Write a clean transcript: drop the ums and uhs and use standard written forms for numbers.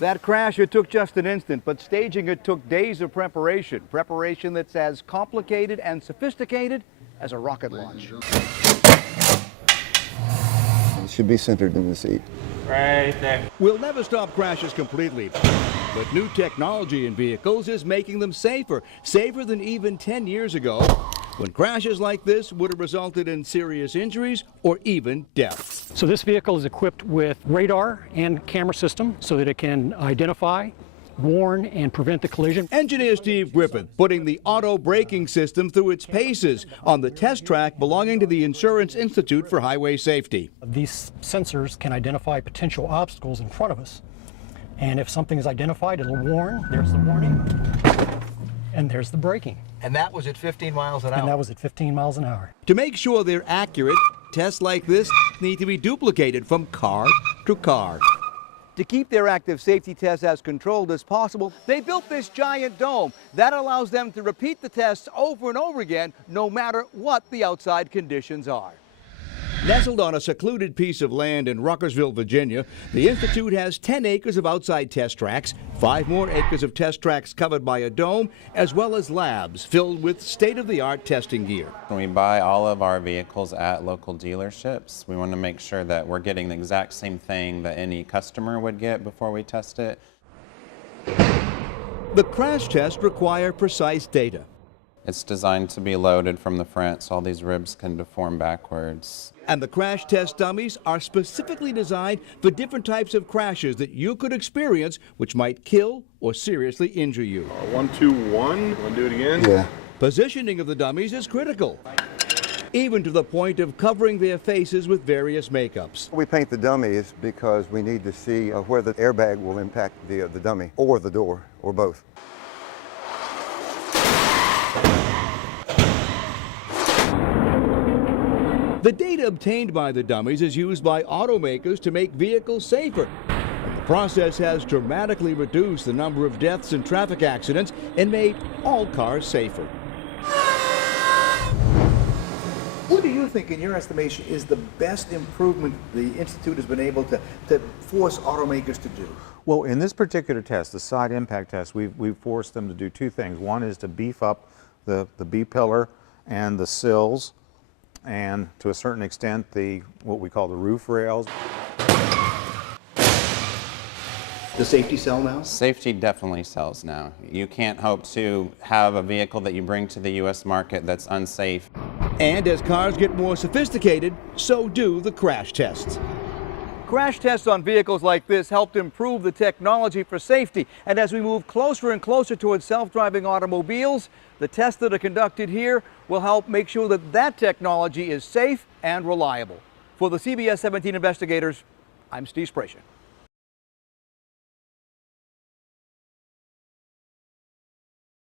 That crash, it took just an instant, but staging it took days of preparation. Preparation that's as complicated and sophisticated as a rocket launch. It should be centered in the seat. Right there. We'll never stop crashes completely, but new technology in vehicles is making them safer. Safer than even 10 years ago, when crashes like this would have resulted in serious injuries or even death. So this vehicle is equipped with radar and camera system so that it can identify, warn, and prevent the collision. Engineer Steve Griffith putting the auto braking system through its paces on the test track belonging to the Insurance Institute for Highway Safety. These sensors can identify potential obstacles in front of us. And if something is identified, it'll warn. There's the warning. And there's the braking. And that was at 15 miles an hour. And that was at 15 miles an hour. To make sure they're accurate, tests like this need to be duplicated from car to car. To keep their active safety tests as controlled as possible, they built this giant dome. That allows them to repeat the tests over and over again, no matter what the outside conditions are. Nestled on a secluded piece of land in Ruckersville, Virginia, the Institute has 10 acres of outside test tracks, 5 more acres of test tracks covered by a dome, as well as labs filled with state-of-the-art testing gear. We buy all of our vehicles at local dealerships. We want to make sure that we're getting the exact same thing that any customer would get before we test it. The crash tests require precise data. It's designed to be loaded from the front so all these ribs can deform backwards. And the crash test dummies are specifically designed for different types of crashes that you could experience, which might kill or seriously injure you. 1, 2, 1. Want to do it again? Yeah. Positioning of the dummies is critical, even to the point of covering their faces with various makeups. We paint the dummies because we need to see where the airbag will impact the dummy or the door or both. The data obtained by the dummies is used by automakers to make vehicles safer. The process has dramatically reduced the number of deaths in traffic accidents and made all cars safer. What do you think, in your estimation, is the best improvement the Institute has been able to force automakers to do? Well, in this particular test, the side impact test, we've forced them to do 2 things. One is to beef up the B-pillar and the sills, and to a certain extent what we call the roof rails. The safety sell now? Safety definitely sells now. You can't hope to have a vehicle that you bring to the U.S. market that's unsafe. And as cars get more sophisticated, so do the crash tests. Crash tests on vehicles like this helped improve the technology for safety. And as we move closer and closer towards self-driving automobiles, the tests that are conducted here will help make sure that that technology is safe and reliable. For the CBS 17 investigators, I'm Sbraccia.